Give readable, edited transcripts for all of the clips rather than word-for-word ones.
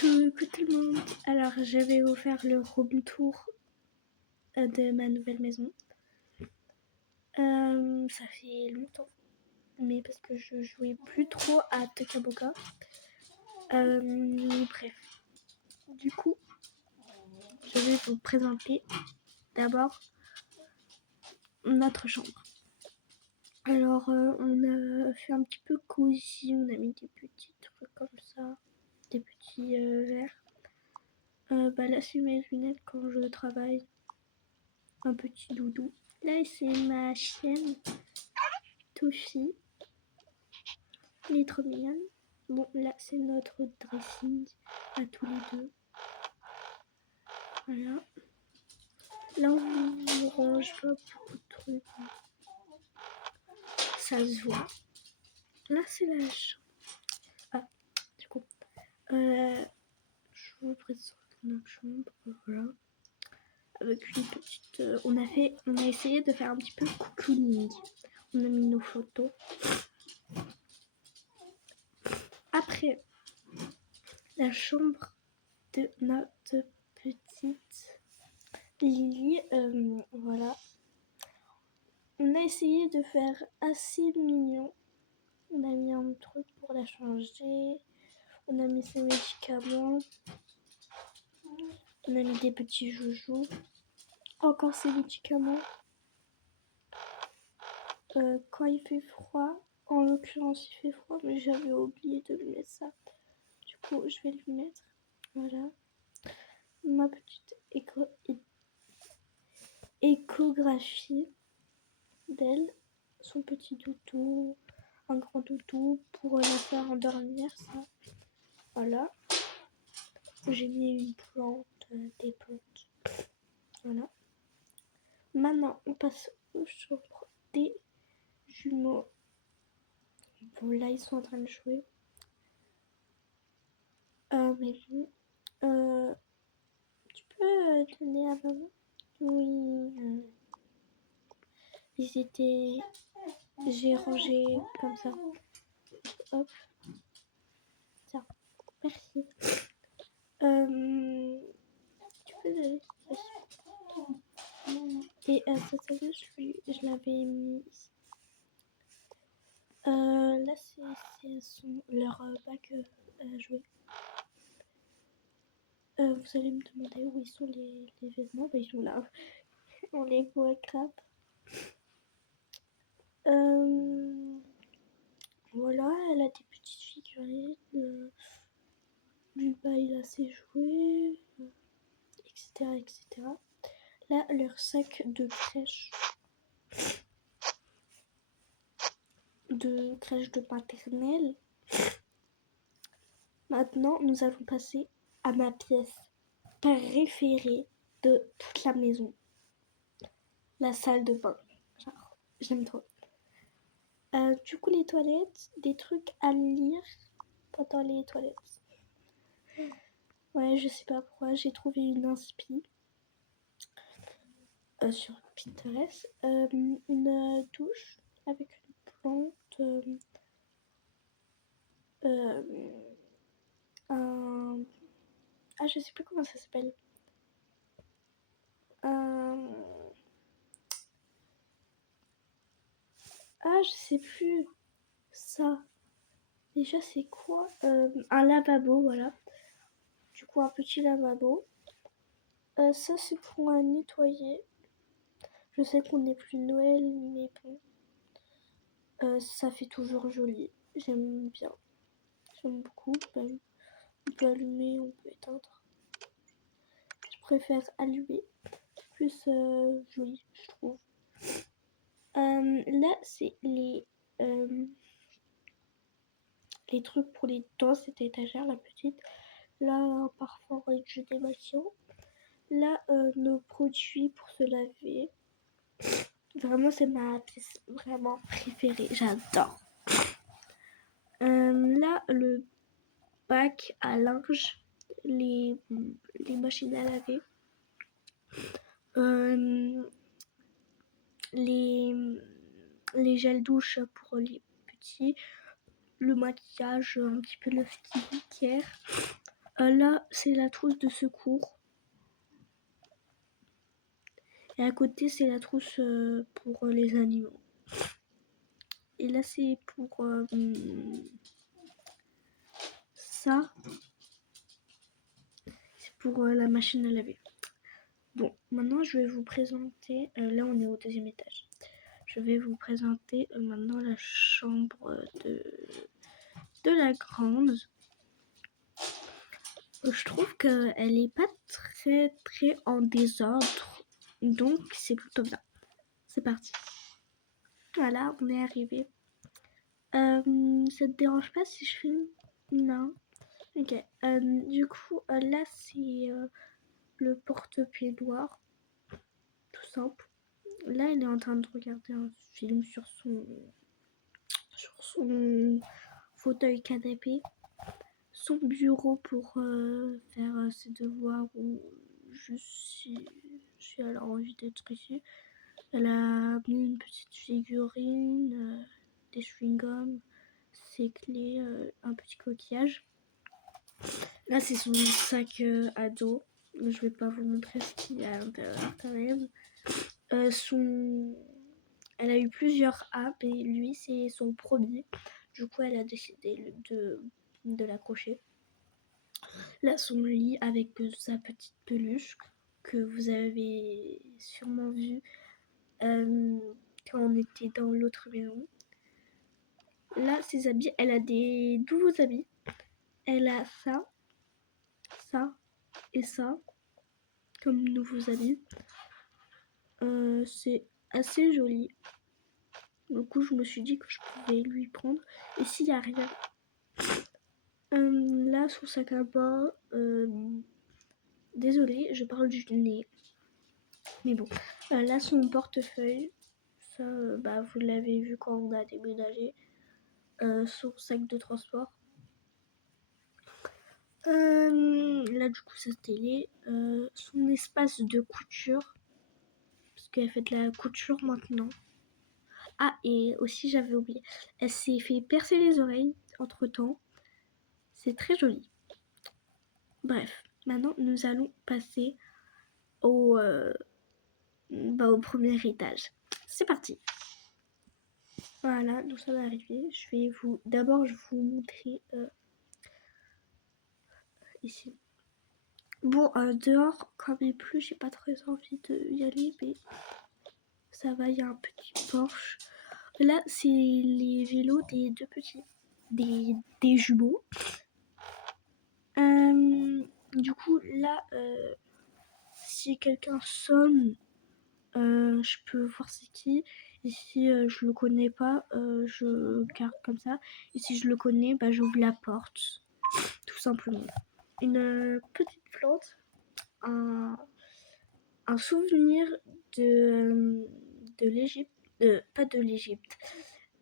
Coucou tout le monde. Alors je vais vous faire le room tour de ma nouvelle maison. Ça fait longtemps, mais parce que je jouais plus trop à Tokaboka. Bref, du coup, je vais vous présenter d'abord notre chambre. Alors on a fait un petit peu cosy, on a mis des petits trucs comme ça, des petits verres. Là c'est mes lunettes quand je travaille. Un petit doudou. Là c'est ma chienne Toshi. Elle est trop mignonne. Bon là c'est notre dressing à tous les deux. Voilà. Là on range pas beaucoup de trucs. Ça se voit. Là c'est la chambre. Ah, du coup. Je vous présente notre chambre. Voilà. Avec une petite. On a essayé de faire un petit peu cocooning. On a mis nos photos. Après, la chambre de notre petite Lily, voilà. On a essayé de faire assez mignon. On a mis un truc pour la changer. On a mis ses médicaments. On a mis des petits joujoux. Encore ses médicaments. Quand il fait froid, en l'occurrence il fait froid, mais j'avais oublié de lui mettre ça. Du coup, je vais lui mettre. Voilà. Ma petite échographie d'elle. Son petit doudou. Un grand doudou pour la faire endormir, ça. Voilà. J'ai mis une plante, des plantes. Voilà. Maintenant, on passe aux chambres des jumeaux. Bon, là, ils sont en train de jouer. Mais bon. Tu peux donner à maman? Oui. Ils étaient... J'ai rangé comme ça. Hop. Tiens. Merci. Tu peux donner? Et cette année, je l'avais mis ici. Là, c'est leur bac à jouer. Vous allez me demander où ils sont les vêtements. Bah, ils sont là. On les voit crap. Voilà, elle a des petites figurines. Lui, bah, il a ses jouets, etc., etc. Là, leur sac de crèche. De maternelle. Maintenant, nous allons passer à ma pièce préférée de toute la maison. La salle de bain. Genre, j'aime trop. Du coup, les toilettes, des trucs à lire pendant les toilettes. Ouais, je sais pas pourquoi, j'ai trouvé une inspi sur Pinterest. Une douche avec une plante. Ah, je sais plus comment ça s'appelle. Ah, je sais plus. Ça. Déjà, c'est quoi? Un lavabo, voilà. Du coup, un petit lavabo. Ça, c'est pour nettoyer. Je sais qu'on n'est plus Noël, mais bon. Ça fait toujours joli. J'aime bien. J'aime beaucoup. On peut allumer, on peut éteindre. Je préfère allumer. Plus joli, je trouve. Là, c'est les trucs pour les dents, cette étagère, la petite. Là, un parfum avec démaquillant. Là, nos produits pour se laver. Vraiment, c'est ma pièce vraiment préférée. J'adore. Là, le bac à linge, les machines à laver. Les gels douche pour les petits. Le maquillage, un petit peu le skincare. Là, c'est la trousse de secours. Et à côté, c'est la trousse pour les animaux. Et là, c'est pour ça. C'est pour la machine à laver. Bon, maintenant, je vais vous présenter... là, on est au 2e étage. Je vais vous présenter maintenant la chambre de la grande. Je trouve qu'elle n'est pas très en désordre. Donc, c'est plutôt bien. C'est parti. Voilà, on est arrivé. Ça te dérange pas si je filme? Non. Ok. Du coup, là, c'est le porte-peignoir. Tout simple. Là, il est en train de regarder un film sur son fauteuil canapé. Son bureau pour faire ses devoirs ou juste si elle a envie d'être ici. Elle a mis une petite figurine, des chewing-gums, ses clés, un petit coquillage. Là, c'est son sac à dos. Je vais pas vous montrer ce qu'il y a à l'intérieur quand même. Elle a eu plusieurs apps et lui, c'est son premier. Du coup, elle a décidé de l'accrocher. Là, son lit avec sa petite peluche que vous avez sûrement vu quand on était dans l'autre maison. Là, ses habits, elle a des nouveaux habits. Elle a ça et ça comme nouveaux habits. C'est assez joli. Du coup, je me suis dit que je pouvais lui prendre. Et s'il n'y a rien. Là, son sac à main. Désolée, je parle du nez. Mais bon. Là, son portefeuille. Ça, vous l'avez vu quand on a déménagé. Son sac de transport. Là, du coup, sa télé. Son espace de couture. Parce qu'elle fait de la couture maintenant. Ah, et aussi, j'avais oublié. Elle s'est fait percer les oreilles entre-temps. C'est très joli. Bref, maintenant, nous allons passer au premier étage. C'est parti. Voilà, nous sommes arrivés. D'abord, je vais vous montrer ici. Bon, dehors, comme il pleut, j'ai pas très envie d'y aller, mais ça va, il y a un petit Porsche. Là, c'est les vélos des deux petits, des jumeaux. Du coup, là, si quelqu'un sonne, je peux voir c'est qui. Et si je le connais pas, je garde comme ça. Et si je le connais, j'ouvre la porte. Tout simplement. Une petite plante, un souvenir de l'Égypte, pas de l'Égypte,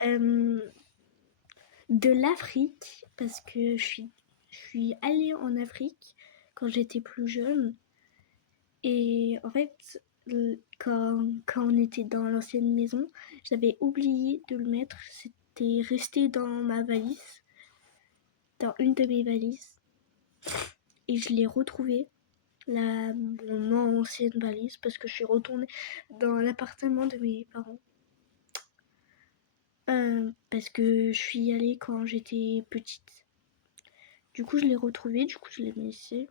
de l'Afrique, parce que je suis allée en Afrique quand j'étais plus jeune. Et en fait, quand on était dans l'ancienne maison, j'avais oublié de le mettre. C'était resté dans ma valise, dans une de mes valises. Et je l'ai retrouvé, mon ancienne valise, parce que je suis retournée dans l'appartement de mes parents. Parce que je suis allée quand j'étais petite. Du coup, je l'ai retrouvé, du coup, je l'ai mis ici.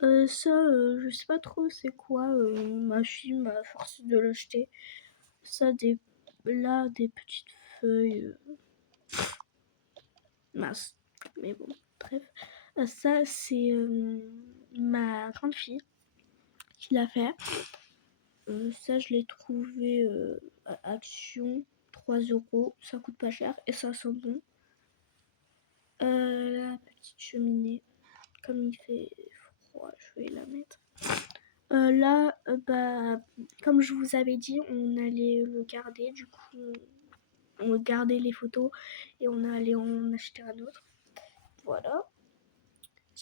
Je sais pas trop c'est quoi. Ma fille m'a forcé de l'acheter. Ça, des petites feuilles. Mince. Mais bon, bref. Ça, c'est ma grande fille qui l'a fait. Ça, je l'ai trouvé à Action, 3 €. Ça coûte pas cher et ça sent bon. La petite cheminée, comme il fait froid, je vais la mettre. Là, comme je vous avais dit, on allait le garder. Du coup, on gardait les photos et on allait en acheter un autre. Voilà.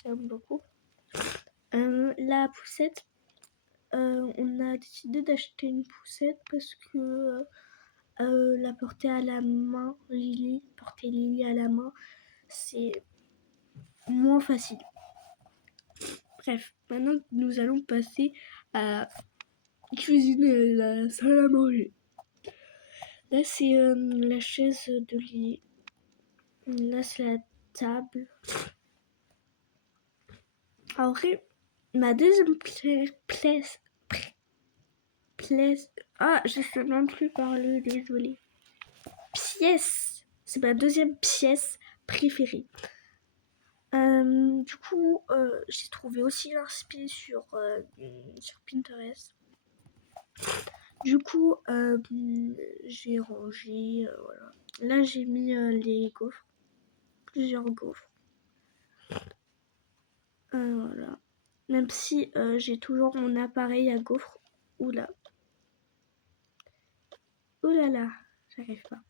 J'aime beaucoup. La poussette, on a décidé d'acheter une poussette parce que la porter à la main, porter Lily à la main, c'est moins facile. Bref, maintenant nous allons passer à cuisiner la salle à manger. Là c'est la chaise de lit. Là c'est la table. En vrai, ma deuxième place. Ah, je sais même plus parler, désolée. Pièce. C'est ma deuxième pièce préférée. Du coup, j'ai trouvé aussi l'inspiration sur Pinterest. Du coup, j'ai rangé, voilà. Là, j'ai mis les gaufres, plusieurs gaufres. Voilà. Même si j'ai toujours mon appareil à gaufres. Oula. Oulala, j'arrive pas.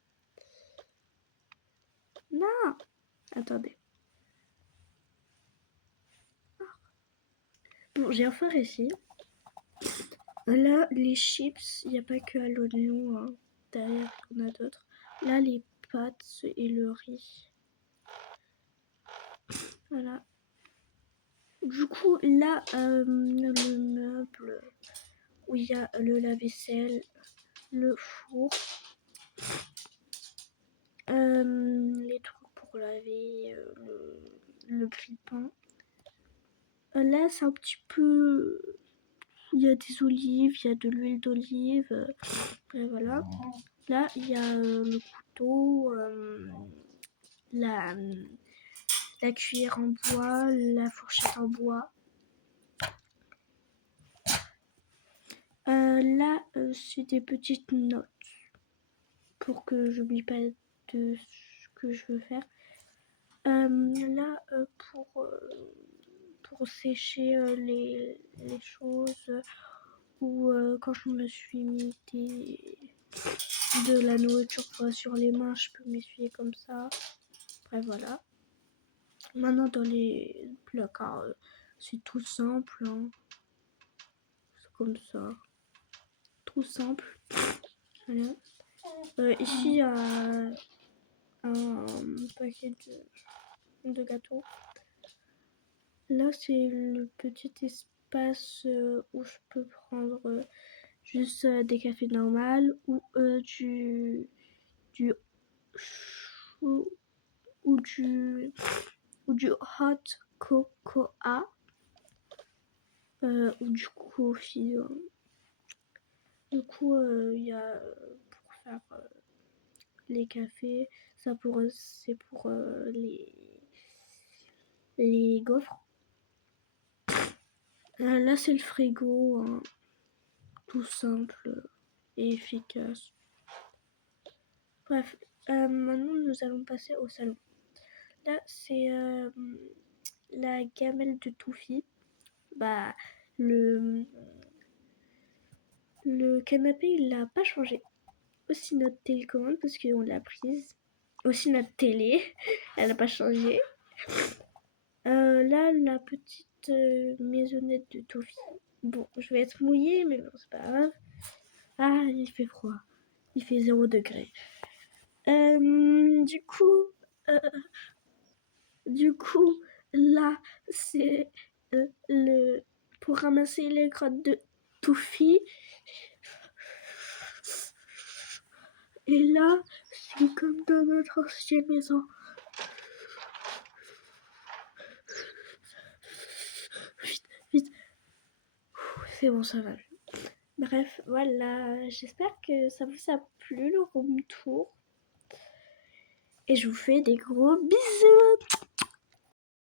Non. Attendez. Bon, j'ai enfin réussi. Là, les chips, il n'y a pas que à l'oignon. Hein. Derrière, il y en a d'autres. Là, les pâtes et le riz. Voilà. Du coup, là, le meuble où il y a le lave-vaisselle, le four, les trucs pour laver, le grille-pain. Là, c'est un petit peu... Il y a des olives, il y a de l'huile d'olive. Et voilà. Là, il y a le couteau, la cuillère en bois, la fourchette en bois. Là, c'est des petites notes pour que j'oublie pas de ce que je veux faire. Là, pour sécher les choses ou quand je me suis mis de la nourriture sur les mains, je peux m'essuyer comme ça. Bref, voilà. Maintenant, dans les placards, c'est tout simple. Hein. C'est comme ça. Tout simple. Voilà. Ici, il y a un paquet de gâteaux. Là, c'est le petit espace où je peux prendre juste des cafés normaux ou du chaud ou du hot cocoa ou du coffee. Du coup, il y a pour faire les cafés, ça c'est pour les gaufres. Là, c'est le frigo, hein, tout simple et efficace. Bref, maintenant nous allons passer au salon. Là, c'est la gamelle de Touffi. Bah, le canapé, il n'a pas changé. Aussi notre télécommande, parce qu'on l'a prise. Aussi notre télé, elle n'a pas changé. Là, la petite maisonnette de Touffi. Bon, je vais être mouillée, mais bon, c'est pas grave. Ah, il fait froid. Il fait 0 degré. Du coup, là, c'est pour ramasser les crottes de Touffi. Et là, c'est comme dans notre ancienne maison. Vite. C'est bon, ça va. Bref, voilà. J'espère que ça vous a plu, le room tour. Et je vous fais des gros bisous.